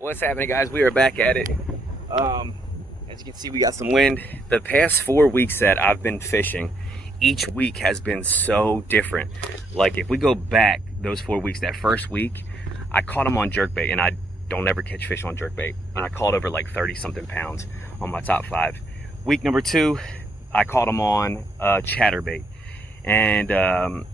What's happening, guys? We are back at it. As you can see, we got some wind. The past 4 weeks that I've been fishing, each week has been so different. Like if we go back those 4 weeks, that first week I caught them on jerkbait, and I don't ever catch fish on jerkbait, and I caught over like 30 something pounds on my top 5. Week number 2, I caught them on chatterbait, and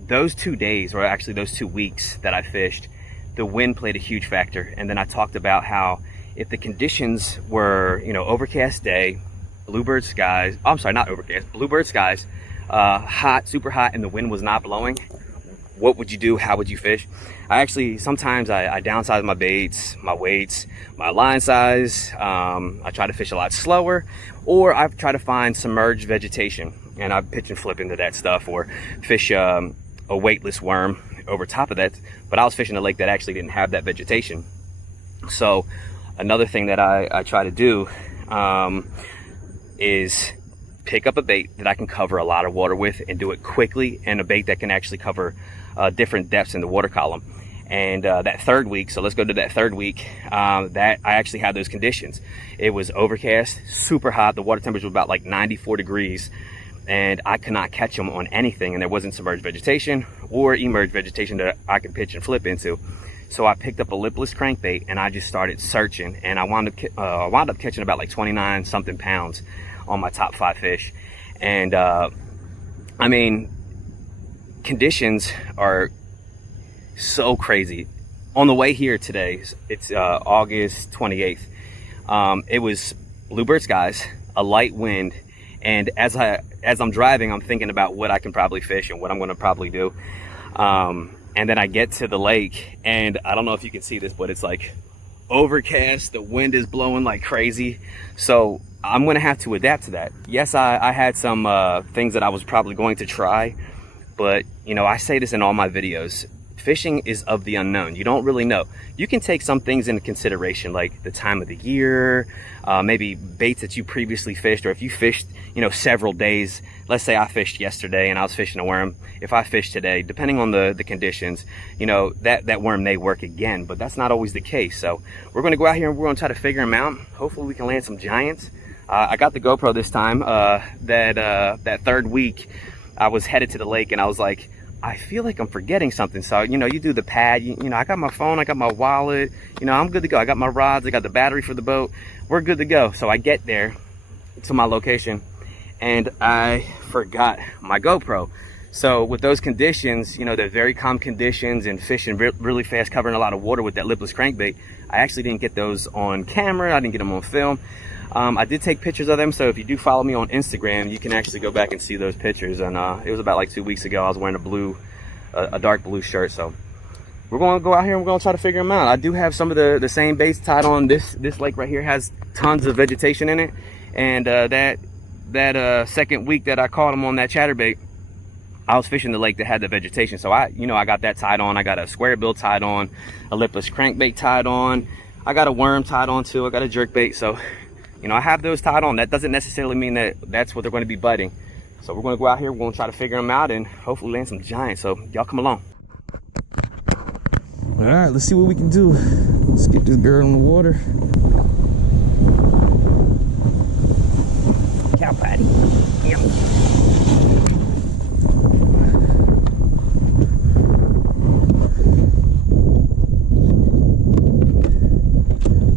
those 2 days, or actually those 2 weeks that I fished, the wind played a huge factor. And then I talked about how if the conditions were, overcast day, bluebird skies, I'm sorry, not overcast, bluebird skies, hot, super hot, and the wind was not blowing, what would you do? How would you fish? Sometimes I downsize my baits, my weights, my line size. I try to fish a lot slower, or I try to find submerged vegetation, and I pitch and flip into that stuff, or fish a weightless worm over top of that. But I was fishing a lake that actually didn't have that vegetation. So another thing that I try to do is pick up a bait that I can cover a lot of water with and do it quickly, and a bait that can actually cover different depths in the water column. And that third week, so let's go to that third week, that I actually had those conditions. It was overcast, super hot, the water temperature was about like 94 degrees, and I could not catch them on anything, and there wasn't submerged vegetation or emerged vegetation that I could pitch and flip into. So I picked up a lipless crankbait, and I just started searching, and I wound up catching about like 29 something pounds on my top 5 fish. And I mean, conditions are so crazy. On the way here today, it's August 28th, it was bluebird skies, a light wind, and as I'm driving, I'm thinking about what I can probably fish and what I'm going to probably do. And then I get to the lake, and I don't know if you can see this, but it's like overcast, the wind is blowing like crazy. So I'm going to have to adapt to that. Yes, I had some things that I was probably going to try, but I say this in all my videos. Fishing is of the unknown. You don't really know. You can take some things into consideration, like the time of the year, maybe baits that you previously fished, or if you fished, several days. Let's say I fished yesterday and I was fishing a worm. If I fish today, depending on the conditions, that worm may work again, but that's not always the case. So we're going to go out here and we're going to try to figure them out. Hopefully we can land some giants. I got the GoPro this time. That third week, I was headed to the lake, and I was like, I feel like I'm forgetting something. So, you do the pad, I got my phone, I got my wallet, I'm good to go. I got my rods, I got the battery for the boat. We're good to go. So I get there to my location, and I forgot my GoPro. So with those conditions, they're very calm conditions, and fishing really fast, covering a lot of water with that lipless crankbait, I actually didn't get those on camera. I didn't get them on film. I did take pictures of them, so if you do follow me on Instagram, you can actually go back and see those pictures. And it was about like 2 weeks ago. I was wearing a dark blue shirt. So we're going to go out here and we're going to try to figure them out. I do have some of the same baits tied on. This lake right here has tons of vegetation in it, and that second week that I caught them on that chatterbait, I was fishing the lake that had the vegetation. So I got that tied on. I got a square bill tied on, a lipless crankbait tied on. I got a worm tied on too. I got a jerkbait. So I have those tied on. That doesn't necessarily mean that that's what they're going to be biting. So we're going to go out here, we're going to try to figure them out and hopefully land some giants. So y'all come along. All right, let's see what we can do. Let's get this girl in the water. Cow patty. Yep.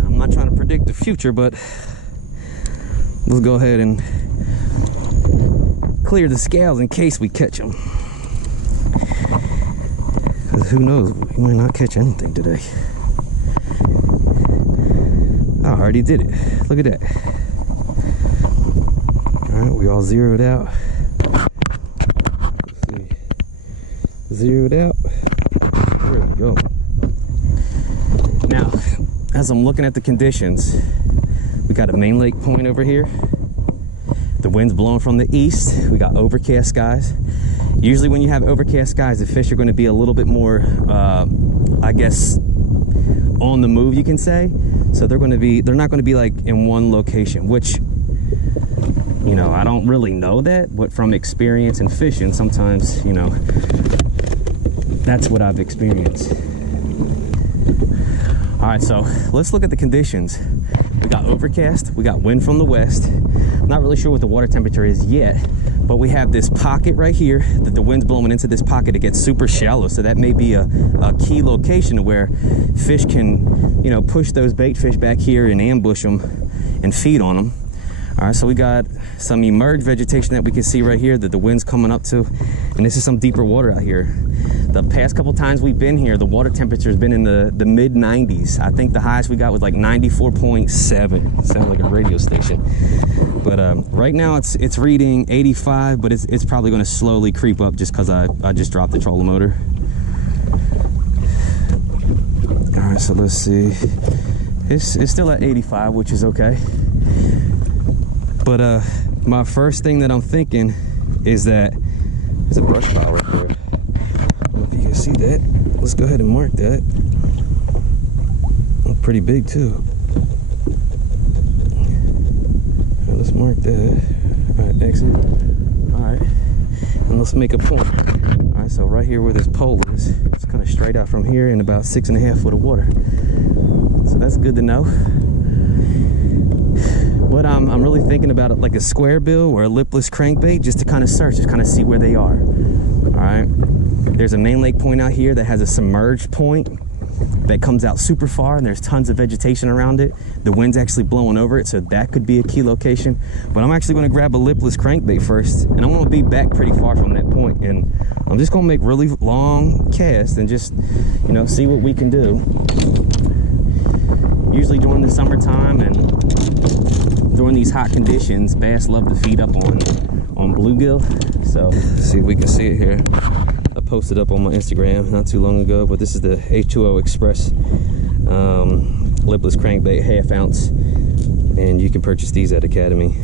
I'm not trying to predict the future, but let's go ahead and clear the scales in case we catch them. Because who knows, we might not catch anything today. I already did it. Look at that. Alright, we all zeroed out. Let's see. Zeroed out. There we go. Now, as I'm looking at the conditions, we got a main lake point over here. The wind's blowing from the east. We got overcast skies. Usually when you have overcast skies, the fish are going to be a little bit more, I guess, on the move, you can say. So they're not going to be like in one location, which, I don't really know that, but from experience and fishing, sometimes, that's what I've experienced. All right, so let's look at the conditions. We got overcast, we got wind from the west. I'm not really sure what the water temperature is yet, but we have this pocket right here that the wind's blowing into this pocket. It gets super shallow, so that may be a key location where fish can, you know, push those bait fish back here and ambush them and feed on them. All right, so we got some emerged vegetation that we can see right here that the wind's coming up to, and this is some deeper water out here. The past couple times we've been here, the water temperature has been in the mid 90s. I think the highest we got was like 94.7. Sounds like a radio station. But right now it's reading 85, but it's probably going to slowly creep up just because I just dropped the trolling motor. All right, so let's see. It's still at 85, which is okay. But my first thing that I'm thinking is that there's a brush pile right there. I don't know if you can see that. Let's go ahead and mark that. Oh, pretty big too. All right, let's mark that. All right, exit. All right, and let's make a point. All right, so right here where this pole is, it's kind of straight out from here in about 6.5 foot of water. So that's good to know. But I'm really thinking about it like a square bill or a lipless crankbait, just to kind of search, just kind of see where they are. All right, there's a main lake point out here that has a submerged point that comes out super far, and there's tons of vegetation around it. The wind's actually blowing over it, so that could be a key location. But I'm actually going to grab a lipless crankbait first, and I'm going to be back pretty far from that point, and I'm just going to make really long casts and just, you know, see what we can do. Usually during the summertime and during these hot conditions, bass love to feed up on bluegill. So let's see if we can see it here. I posted up on my Instagram not too long ago, but this is the H2O Express lipless crankbait, 1/2 ounce, and you can purchase these at Academy.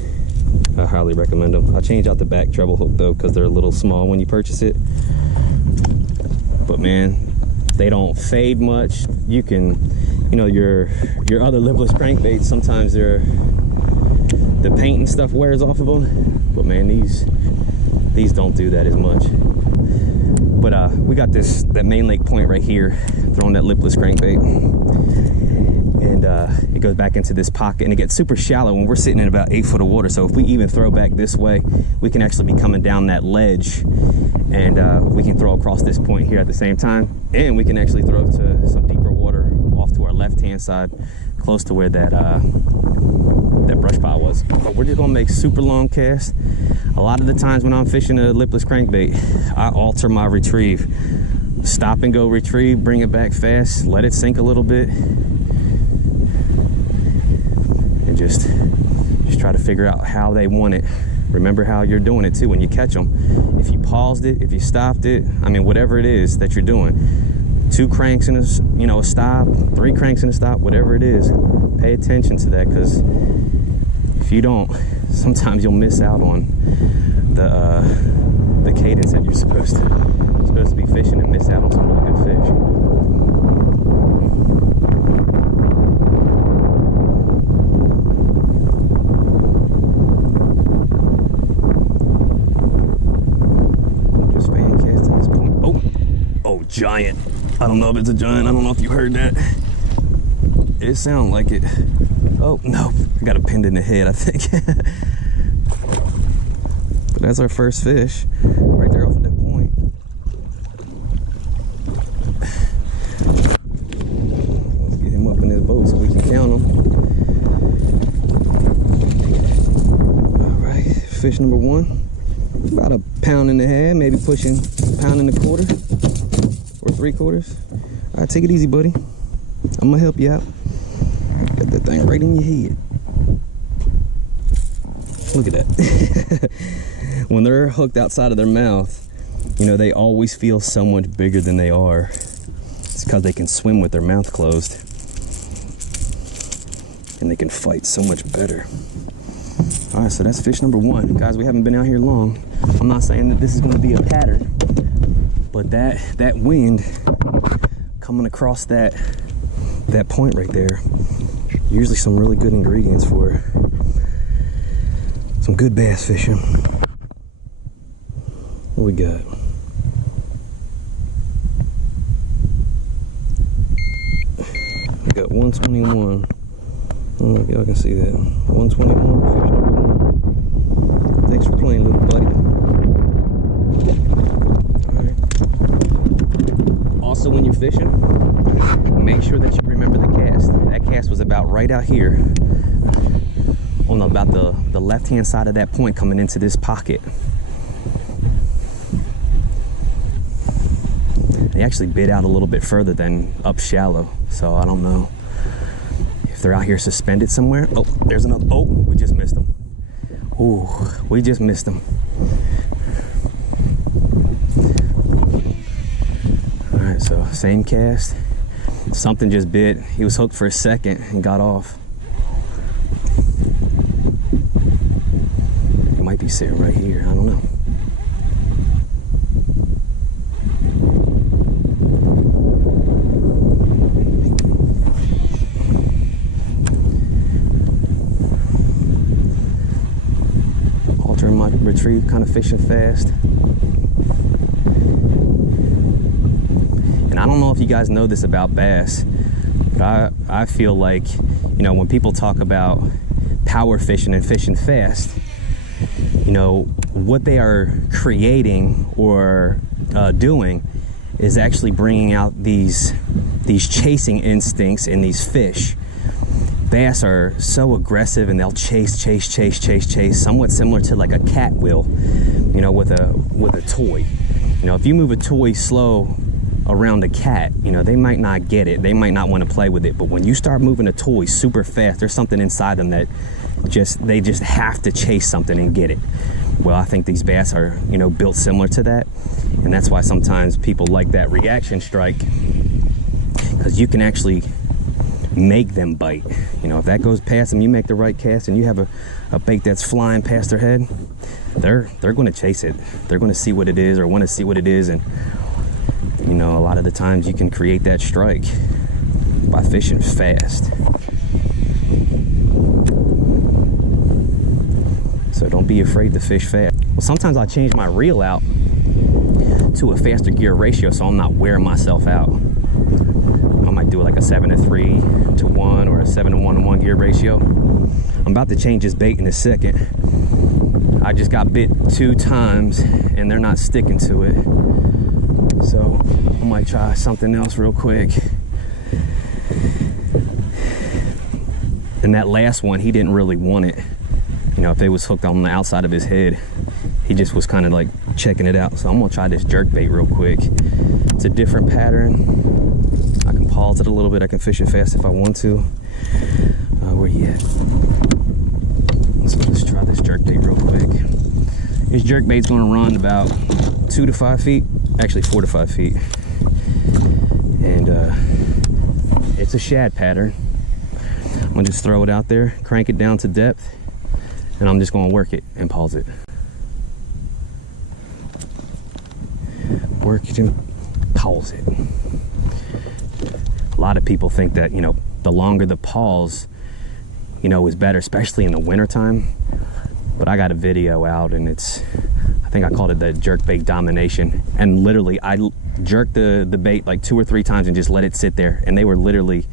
I highly recommend them. I changed out the back treble hook though because they're a little small when you purchase it, but man, they don't fade much. You can, you know, your other lipless crankbaits, sometimes the paint and stuff wears off of them, but man, these don't do that as much. But we got that main lake point right here, throwing that lipless crankbait, and it goes back into this pocket, and it gets super shallow when we're sitting in about 8 foot of water. So if we even throw back this way, we can actually be coming down that ledge, and we can throw across this point here at the same time, and we can actually throw to some deeper water off to our left hand side, close to where that brush pile was. But we're just gonna make super long casts. A lot of the times when I'm fishing a lipless crankbait, I alter my retrieve. Stop and go retrieve, bring it back fast, let it sink a little bit, and just try to figure out how they want it. Remember how you're doing it too when you catch them. If you paused it, if you stopped it, I mean, whatever it is that you're doing, 2 cranks in a stop, 3 cranks in a stop, whatever it is, pay attention to that, because if you don't, sometimes you'll miss out on the cadence that you're supposed to be fishing, and miss out on some really good fish. Just fan casting at this point. Oh, giant. I don't know if it's a giant. I don't know if you heard that. It sounded like it. Oh, no. I got it pinned in the head, I think. But that's our first fish right there off of that point. Let's get him up in this boat so we can count him. All right, fish number 1. About 1.5 pounds, maybe pushing 1.25 pounds or 3/4. All right, take it easy, buddy. I'm gonna help you out. Got that thing right in your head. Look at that. When they're hooked outside of their mouth, you know, they always feel so much bigger than they are. It's because they can swim with their mouth closed, and they can fight so much better. All right, so that's fish number 1. Guys, we haven't been out here long. I'm not saying that this is going to be a pattern, but that wind coming across that point right there, usually some really good ingredients for some good bass fishing. What we got? There we go. got 121. I don't know if y'all can see that. 121, fish number 1. Thanks for playing, little buddy. Alright. Also, when you're fishing, make sure that you remember the cast. That cast was about right out here, on about the left-hand side of that point coming into this pocket. They actually bid out a little bit further than up shallow, so I don't know if they're out here suspended somewhere. Oh, there's another. Oh, we just missed them. Ooh, we just missed them. All right, so same cast. Something just bit. He was hooked for a second and got off. He might be sitting right here. I don't know. Altering my retrieve, kind of fishing fast. And I don't know if you guys know this about bass, but I feel like, you know, when people talk about power fishing and fishing fast, you know, what they are creating or doing is actually bringing out these chasing instincts in these fish. Bass are so aggressive and they'll chase, somewhat similar to like a cat will, you know, with a toy. You know, if you move a toy slow around a cat, you know, they might not get it, they might not want to play with it, but when you start moving a toy super fast, there's something inside them that they just have to chase something and get it. Well, I think these bass are, you know, built similar to that, and that's why sometimes people like that reaction strike, because you can actually make them bite. You know, if that goes past them, you make the right cast and you have a bait that's flying past their head, they're going to chase it. They're going to see what it is or want to see what it is, and you know, a lot of the times you can create that strike by fishing fast. So don't be afraid to fish fast. Well, sometimes I change my reel out to a faster gear ratio so I'm not wearing myself out. I might do like a 7:3 to 1 or a 7:1 to 1 gear ratio. I'm about to change this bait in a second. I just got bit 2 times and they're not sticking to it. So I might try something else real quick. And that last one, he didn't really want it. You know, if it was hooked on the outside of his head, he just was kind of like checking it out. So I'm gonna try this jerk bait real quick. It's a different pattern. I can pause it a little bit. I can fish it fast if I want to. Where you at? So let's try this jerk bait real quick. This jerk bait's gonna run about 2 to 5 feet. Actually 4 to 5 feet. And it's a shad pattern. I'm gonna just throw it out there, crank it down to depth, and I'm just gonna work it and pause it. Work it and pause it. A lot of people think that, you know, the longer the pause, you know, is better, especially in the wintertime. But I got a video out and it's, I think I called it the jerk bait domination. And literally I jerked the bait like 2 or 3 times and just let it sit there. And they were literally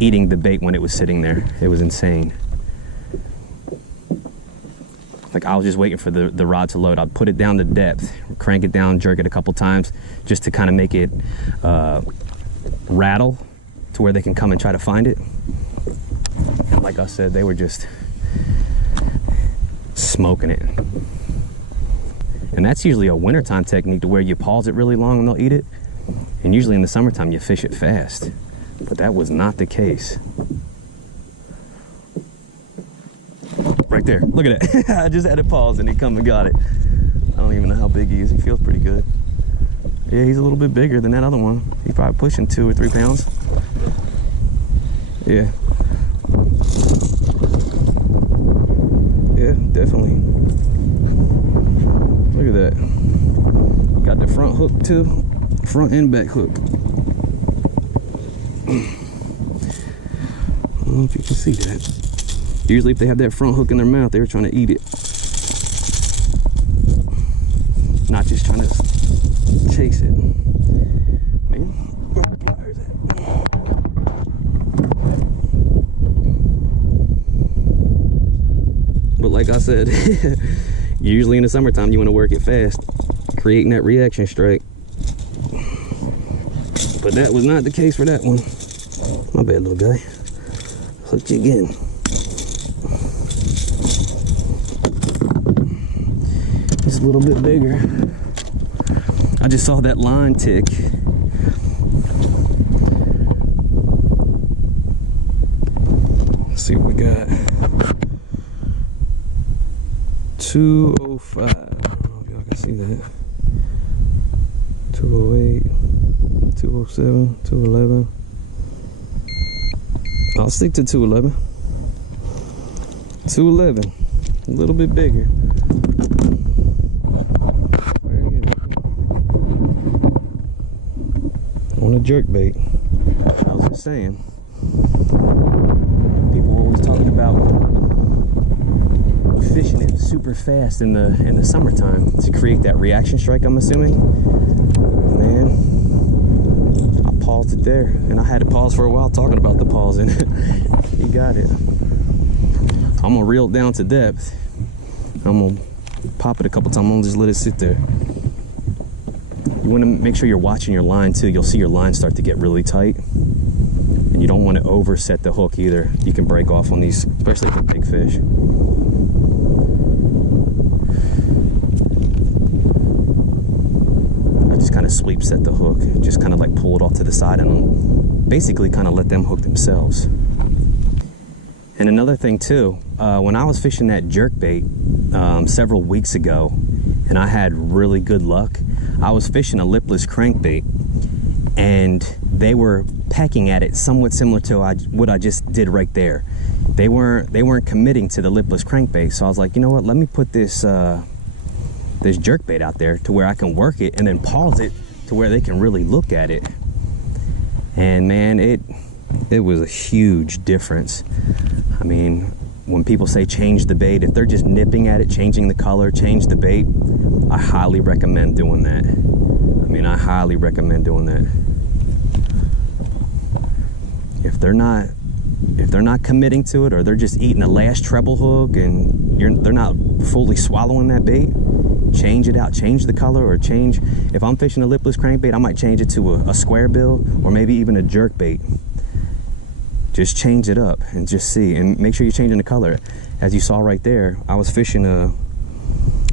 eating the bait when it was sitting there. It was insane. Like I was just waiting for the rod to load. I'd put it down to depth, crank it down, jerk it a couple times just to kind of make it rattle to where they can come and try to find it. And like I said, they were just smoking it. And that's usually a wintertime technique to where you pause it really long and they'll eat it. And usually in the summertime you fish it fast. But that was not the case. Right there, look at it. I just had it paused and he come and got it. I don't even know how big he is. He feels pretty good. Yeah, he's a little bit bigger than that other one. He's probably pushing 2 or 3 pounds. Yeah. Yeah, definitely. Look at that. Got the front hook too. Front and back hook. I don't know if you can see that. Usually if they have that front hook in their mouth, they were trying to eat it. Not just trying to chase it. Man, where my pliers at? like I said, usually in the summertime you want to work it fast, creating that reaction strike. But that was not the case for that one. My bad, little guy. Hooked you again. It's a little bit bigger. I just saw that line tick. Let's see what we got. 205. I don't know if y'all can see that. 208, 207, 211. I'll stick to 211. 211. A little bit bigger. On a jerk bait. I was just saying. People are always talking about fishing it super fast in the summertime to create that reaction strike, I'm assuming. Man, I paused it there, and I had to pause for a while talking about the pausing. You got it. I'm gonna reel it down to depth. I'm gonna pop it a couple times. I'm gonna just let it sit there. You want to make sure you're watching your line too. You'll see your line start to get really tight, and you don't want to overset the hook either. You can break off on these, especially for big fish. I just kind of sweep set the hook, just kind of like pull it off to the side and basically kind of let them hook themselves. And another thing too, when I was fishing that jerk bait several weeks ago, and I had really good luck, I was fishing a lipless crankbait, and they were pecking at it somewhat similar to what I just did right there. They weren't committing to the lipless crankbait, so I was like, you know what? Let me put this this jerk bait out there to where I can work it, and then pause it to where they can really look at it. And man, it was a huge difference. I mean, when people say change the bait, if they're just nipping at it, changing the color, change the bait, I highly recommend doing that. I mean, I highly recommend doing that. If they're not committing to it, or they're just eating the last treble hook and they're not fully swallowing that bait, change it out, change the color, or change. If I'm fishing a lipless crankbait, I might change it to a square bill or maybe even a jerk bait. Just change it up and just see, and make sure you're changing the color. As you saw right there, I was fishing a,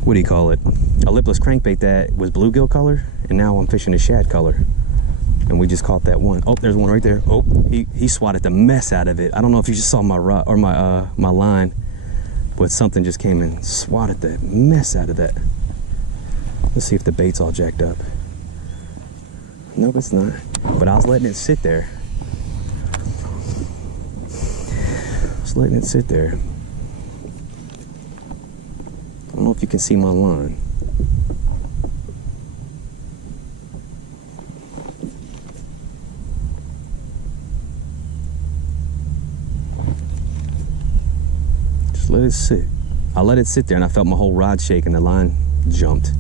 what do you call it? A lipless crankbait that was bluegill color, and now I'm fishing a shad color. And we just caught that one. Oh, there's one right there. Oh, he swatted the mess out of it. I don't know if you just saw my rod or my line, but something just came and swatted the mess out of that. Let's see if the bait's all jacked up. Nope, it's not. But I was letting it sit there. Letting it sit there. I don't know if you can see my line. Just let it sit. I let it sit there, and I felt my whole rod shake, and the line jumped.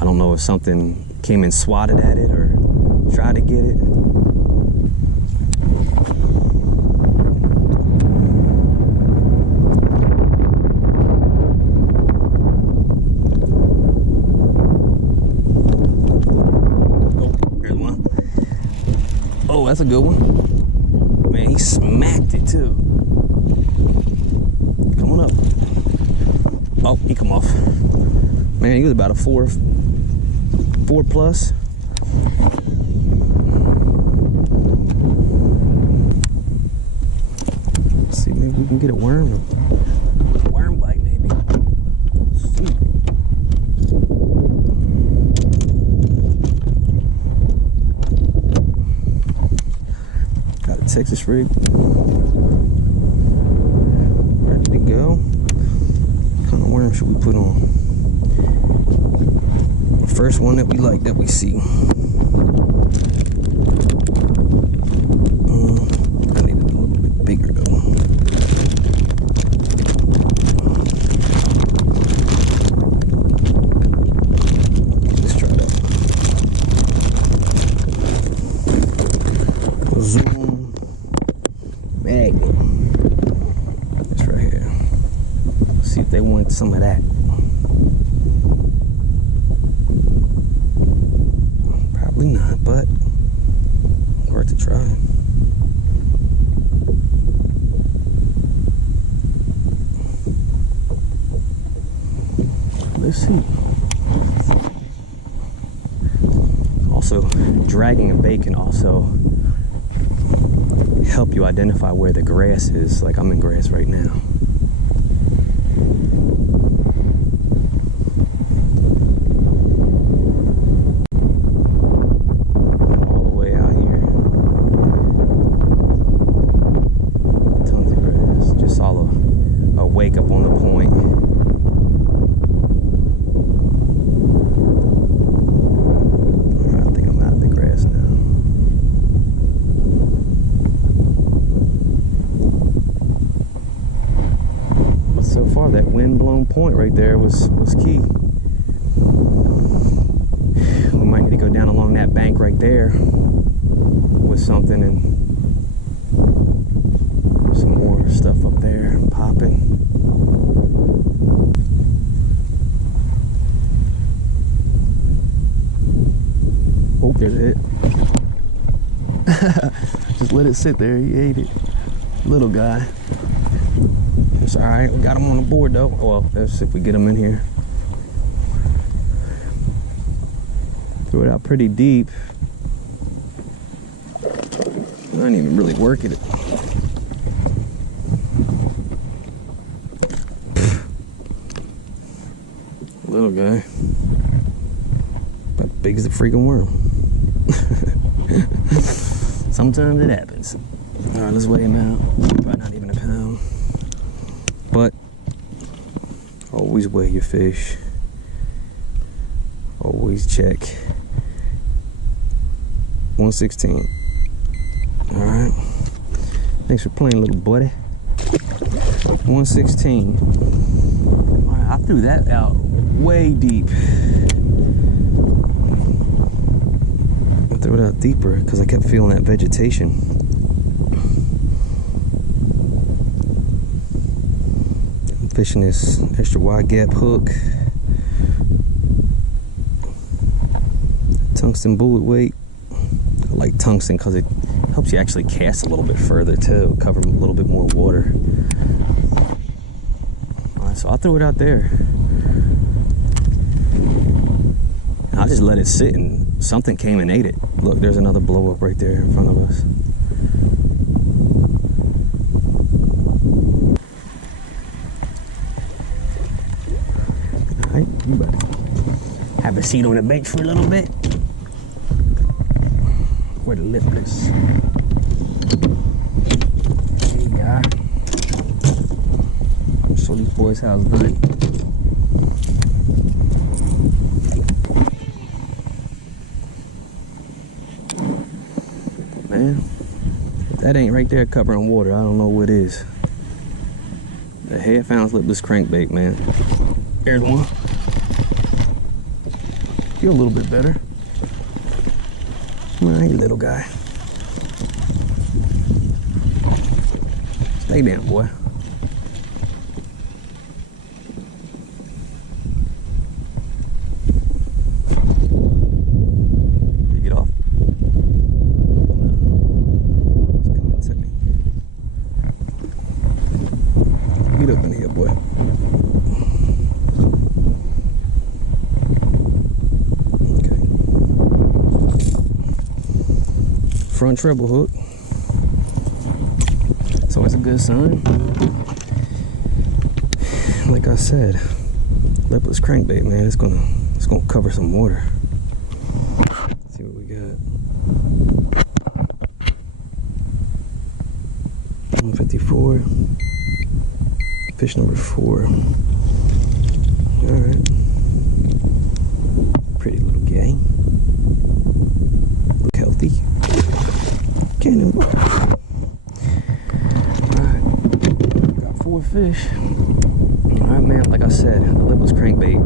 I don't know if something came and swatted at it or tried to get it. Oh, that's a good one. Man, he smacked it too. Come on up. Oh, he come off. Man, he was about a four plus. Let's see, maybe we can get a worm. Worm bite, maybe. Let's see. Texas rig ready to go. What kind of worm should we put on? The first one that we like, that we see. I need it a little bit bigger though. Let's try that. Zoom. Magnet. This right here. they want some of that. Probably not, but worth a try. Let's see. Also, dragging a bait can also help you identify where the grass is. Like I'm in grass right now. All the way out here. Tons of grass. Just saw a wake up on the point. That wind-blown point right there was key. We might need to go down along that bank right there with something and some more stuff up there popping. Oh, there's it. Just let it sit there. He ate it. Little guy. It's all right. We got him on the board though. Well, that's if we get him in here. Threw it out pretty deep. I didn't even really work at it. Little guy. About big as a freaking worm. Sometimes it happens. All right, let's weigh him out. Probably not even a pound. But always weigh your fish. Always check. 116. All right. Thanks for playing, little buddy. 116. All right, I threw that out way deep. I threw it out deeper because I kept feeling that vegetation. Fishing this extra wide gap hook, tungsten bullet weight. I like tungsten because it helps you actually cast a little bit further too, cover a little bit more water. Alright, so I threw it out there. I just let it sit and something came and ate it. Look, there's another blow up right there in front of us. You better have a seat on the bench for a little bit. Where the lipless. There you go. I'm sure these boys' house good. Man, if that ain't right there covering water, I don't know what is. The half ounce lipless crankbait, man. There's one. Feel a little bit better. All right, little guy. Stay down, boy. Did you get off? No. It's coming to me. Get up in here, boy. Front treble hook, so it's a good sign. Like I said, lipless crankbait, man. It's gonna cover some water. Let's see what we got. 154. Fish number 4. All right. Pretty little guy. Look healthy. Cannonball. Alright, got 4 fish. Alright, man, like I said, the lipless crankbait,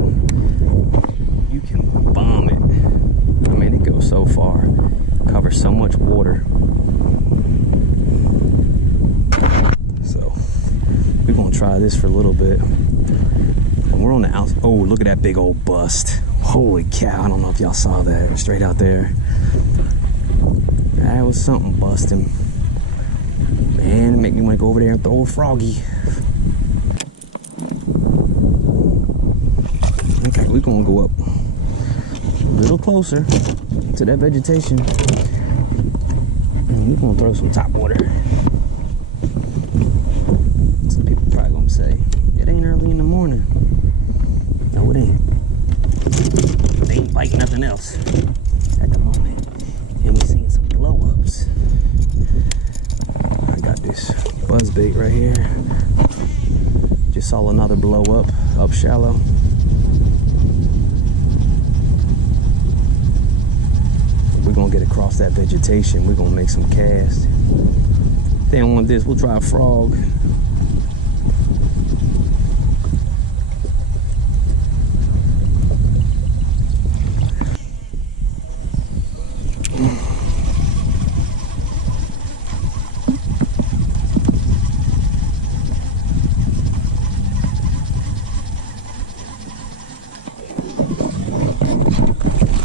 you can bomb it. I mean, it goes so far, covers so much water. So, we're gonna try this for a little bit. When we're on the outside, oh, look at that big old bust. Holy cow, I don't know if y'all saw that, straight out there. That was something busting. Man, it make me want to go over there and throw a froggy. Okay, we're gonna go up a little closer to that vegetation. And we're gonna throw some top water. Some people probably gonna say, it ain't early in the morning. No, it ain't. They ain't biting nothing else at the moment. And we're seeing some blow-ups. I got this buzz bait right here. Just saw another blow up shallow. We're gonna get across that vegetation. We're gonna make some casts. Then on this, we'll try a frog.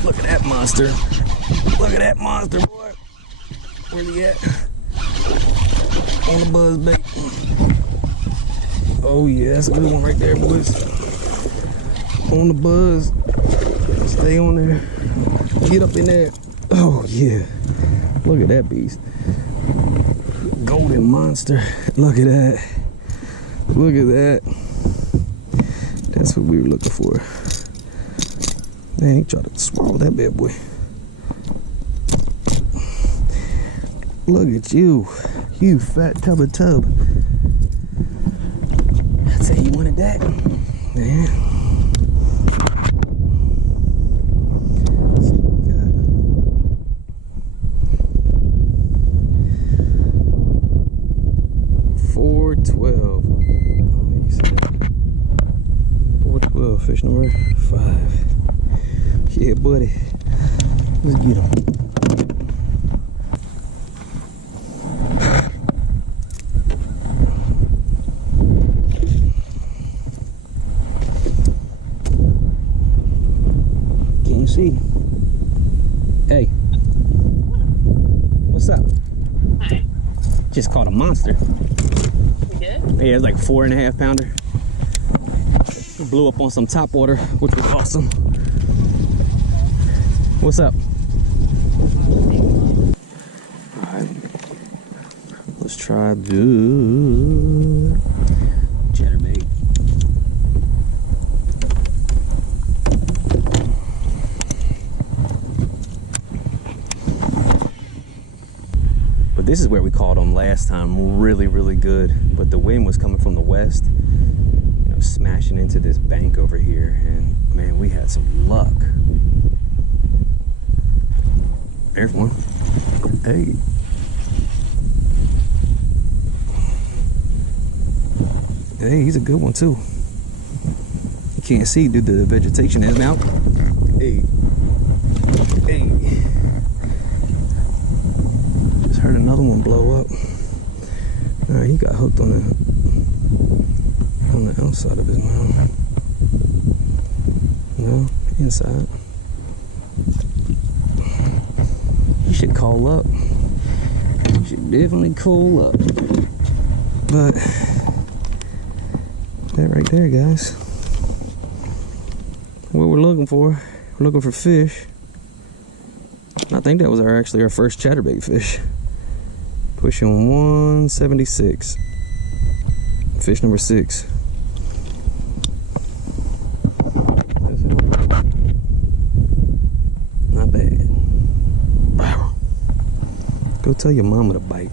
Look at that monster. Look at that monster, boy. Where's he at? On the buzz bait. Oh yeah, that's a good one right there, boys. On the buzz. Stay on there. Get up in there. Oh yeah. Look at that beast. Golden monster. Look at that. Look at that. That's what we were looking for. Man, he tried to swallow that bad boy. Look at you. You fat tub of tub. I'd say you wanted that. Man. Let's see what we got. 412. Oh, you said 412, fish number 5. Yeah, buddy. Let's get him. Can you see? Hey. What's up? Hi. Just caught a monster. You did? Yeah, it's like 4.5 pounder. It blew up on some top water, which was awesome. What's up? Alright. Let's try the chatterbait. But this is where we caught them last time. Really, really good. But the wind was coming from the west, you know, smashing into this bank over here. And man, we had some luck. There's one. Hey. Hey, he's a good one too. You can't see due to the vegetation in his mouth. Hey. Hey. Just heard another one blow up. Alright, he got hooked on the outside of his mouth. No, inside. You should call up. You should definitely call up. But that right there, guys. What we're looking for. We're looking for fish. I think that was actually our first chatterbait fish. Pushing 176. Fish number 6. Not bad. Go tell your mama to bite.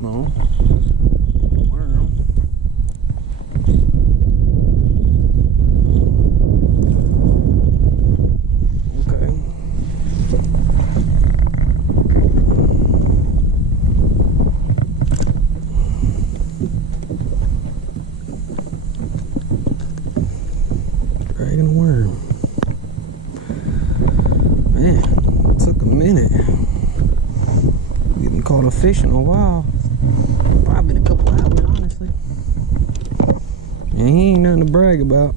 No. Worm. Okay. Dragging a worm. Man, it took a minute. We haven't caught a fish in a while. Probably been a couple hours, honestly. And he ain't nothing to brag about.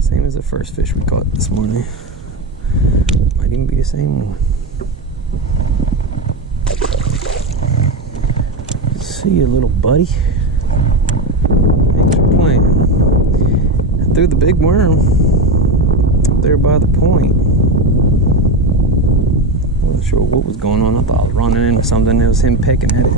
Same as the first fish we caught this morning. Might even be the same one. See you, little buddy. Thanks for playing. I threw the big worm up there by the point. Wasn't sure what was going on. I thought I was running into something. It was him pecking at it.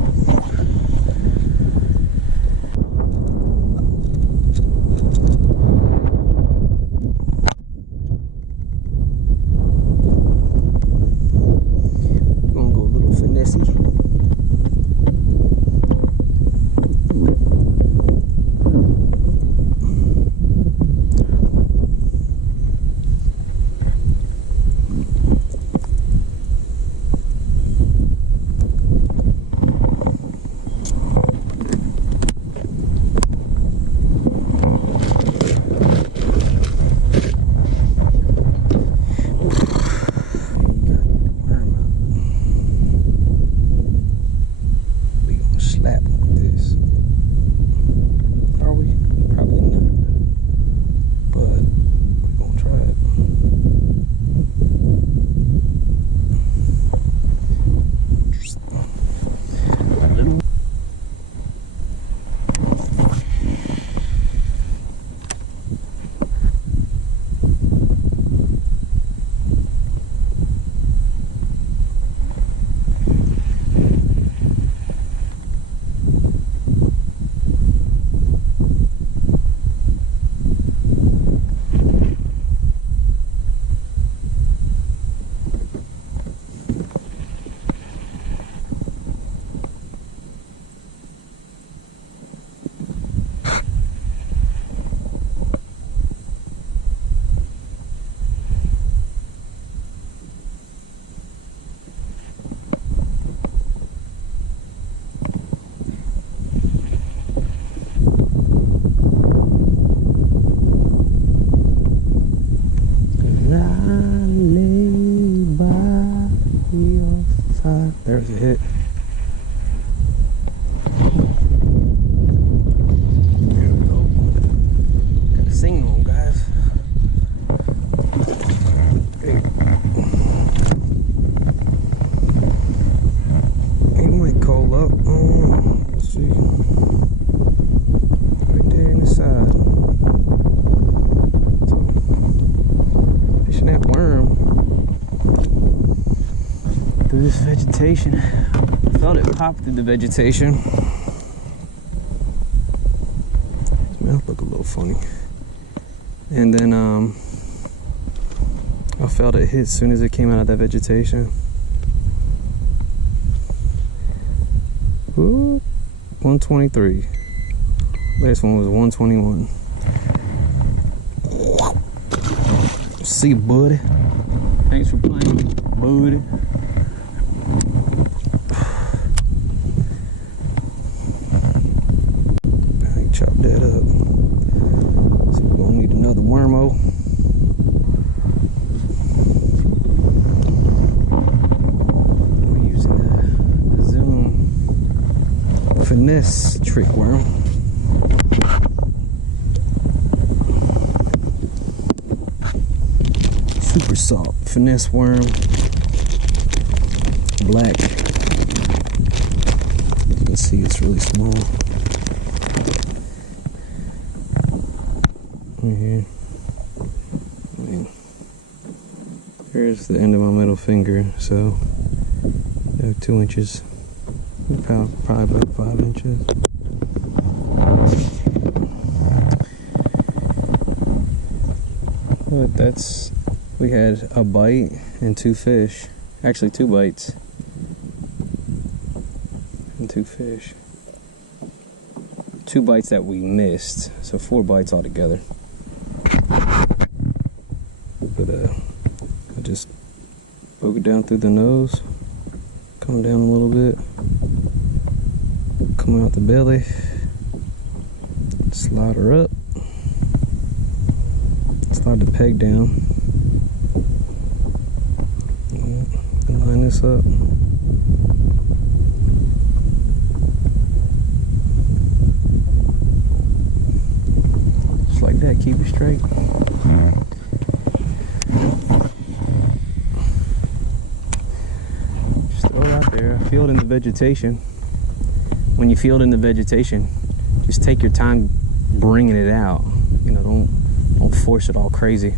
There's a hit. There we go. Gotta sing to him, guys. Hey. He might call up. Let's see. Right there in the side. So, fishing that worm through this vegetation. I felt it pop through the vegetation. His mouth looked a little funny. And then I felt it hit as soon as it came out of that vegetation. Ooh, 123. Last one was 121. See you, buddy. Thanks for playing, buddy. Chop that up. So we're gonna need another wormo. We're using the Zoom finesse trick worm. Super soft finesse worm. Black. You can see it's really small. Right here. Here's the end of my middle finger, so 2 inches, probably about 5 inches. But that's, we had a bite and 2 fish. Actually 2 bites and 2 fish. 2 bites that we missed, so 4 bites altogether. But I just poke it down through the nose, come down a little bit, come out the belly, slide her up, slide the peg down, and line this up. Just like that, keep it straight. Just throw it out there, feel it in the vegetation. When you feel it in the vegetation, just take your time bringing it out. You know, don't force it all crazy.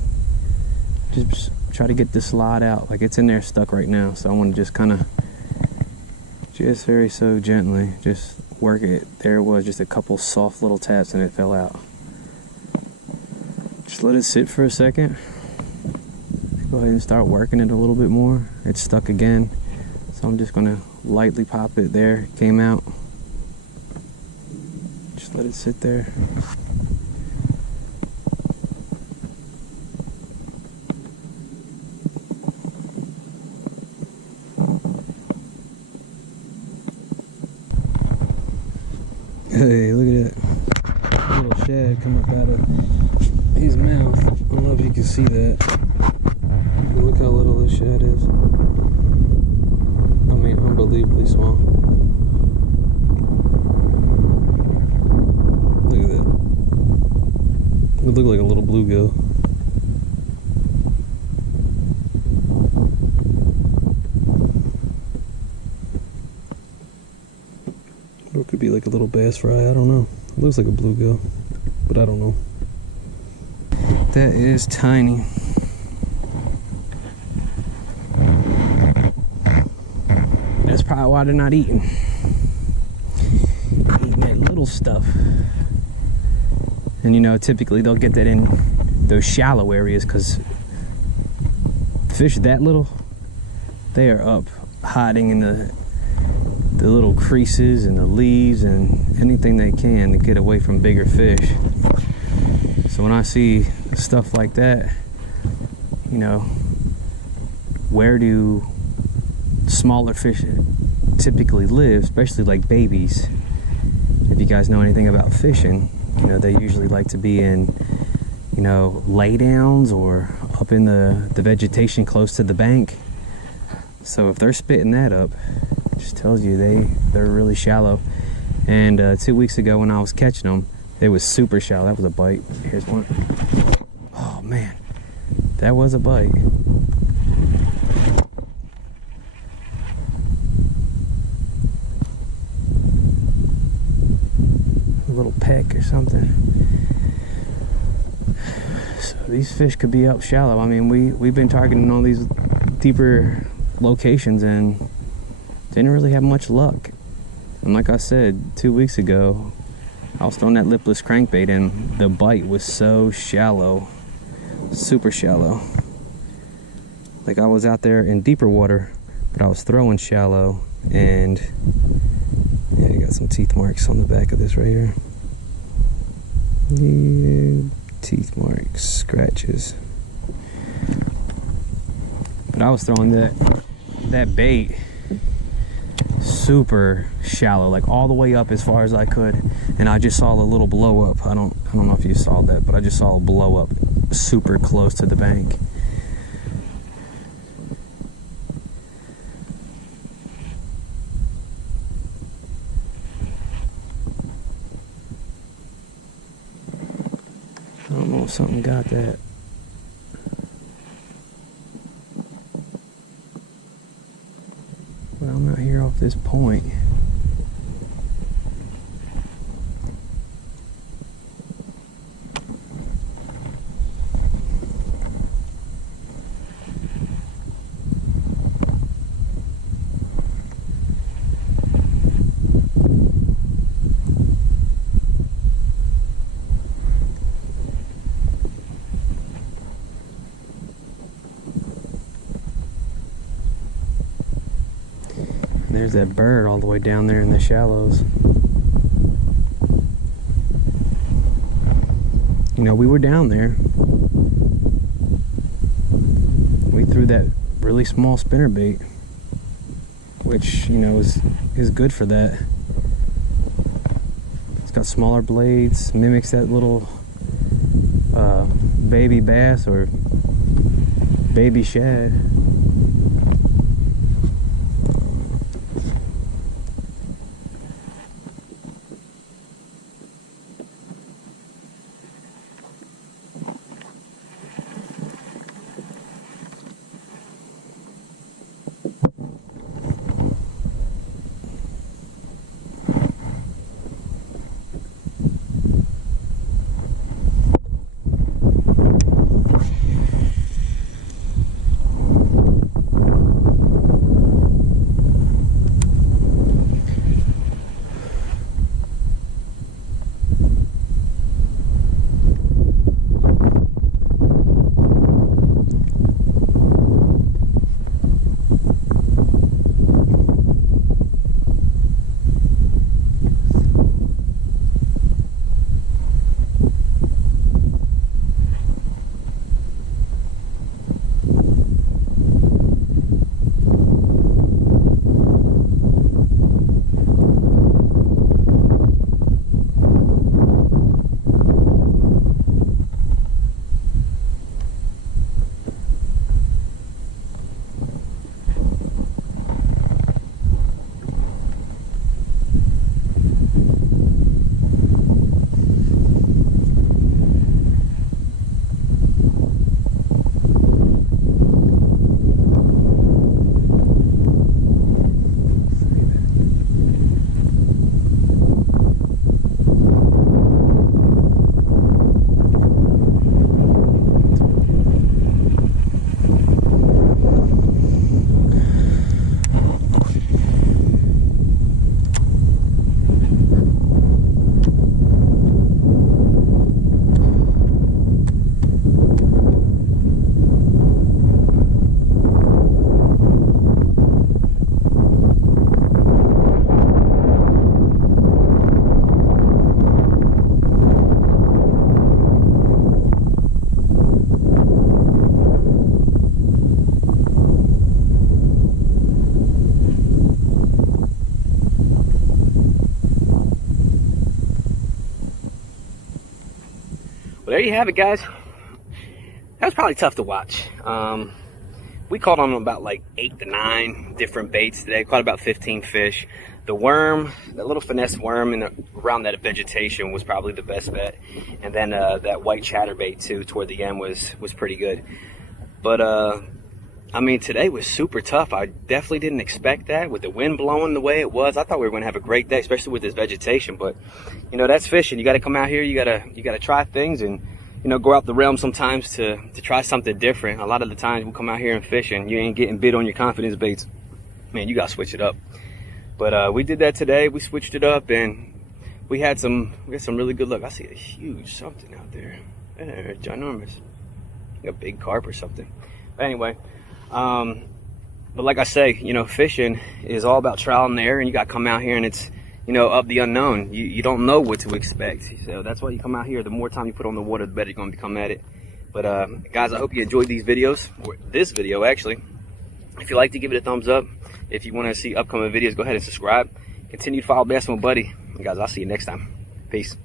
Just try to get the slide out. Like it's in there stuck right now, so I want to just kind of, just very so gently, just work it. There it was, just a couple soft little taps and it fell out. Just let it sit for a second. Go ahead and start working it a little bit more. It's stuck again, so I'm just gonna lightly pop it. There, it came out. Just let it sit there. Hey, look at that little shad come up out of his mouth. I don't know if you can see that. Look how little this shad is. I mean, unbelievably small. Look at that. It looked like a little bluegill. Or it could be like a little bass fry, I don't know. It looks like a bluegill, but I don't know. That is tiny. That's probably why they're not eating. Eating that little stuff. And you know, typically they'll get that in those shallow areas because fish that little, they are up hiding in the little creases and the leaves and anything they can to get away from bigger fish. So when I see stuff like that, you know, where do smaller fish typically live, especially like babies? If you guys know anything about fishing, you know, they usually like to be in, you know, lay downs or up in the vegetation close to the bank. So if they're spitting that up, it just tells you they're really shallow. And 2 weeks ago when I was catching them, it was super shallow. That was a bite. Here's one. Oh man, that was a bite. A little peck or something. So these fish could be up shallow. I mean, we've been targeting all these deeper locations and didn't really have much luck. And like I said, 2 weeks ago, I was throwing that lipless crankbait and the bite was so shallow, super shallow. Like I was out there in deeper water, but I was throwing shallow, and yeah, you got some teeth marks on the back of this right here. Yeah, teeth marks, scratches. But I was throwing that bait super shallow, like all the way up as far as I could, and I just saw a little blow up. I don't know if you saw that, but I just saw a blow up super close to the bank. I don't know if something got that. But I'm out here off this point. there's that bird all the way down there in the shallows. You know, we were down there. We threw that really small spinnerbait, which, you know, is good for that. It's got smaller blades, mimics that little baby bass or baby shad. Well, there you have it, guys. That was probably tough to watch. We caught on about like 8 to 9 different baits today. Caught about 15 fish. The worm, that little finesse worm around that vegetation was probably the best bet. And then that white chatterbait too toward the end was pretty good. But I mean, today was super tough. I definitely didn't expect that with the wind blowing the way it was. I thought we were going to have a great day, especially with this vegetation. But you know, that's fishing. You got to come out here. You got to try things and, you know, go out the realm sometimes to try something different. A lot of the times we come out here and fish and you ain't getting bit on your confidence baits. Man, you got to switch it up. But we did that today. We switched it up and we got some really good luck. I see a huge something out there. Yeah, ginormous. Like a big carp or something. But anyway, but like I say, you know, fishing is all about trial and error, and you got to come out here and it's, you know, of the unknown. You don't know what to expect. So that's why you come out here. The more time you put on the water, the better you're going to become at it. But guys, I hope you enjoyed these videos, or this video actually. If you like to give it a thumbs up. If you want to see upcoming videos, go ahead and subscribe. Continue to follow Bass with Buddy. And guys, I'll see you next time. Peace.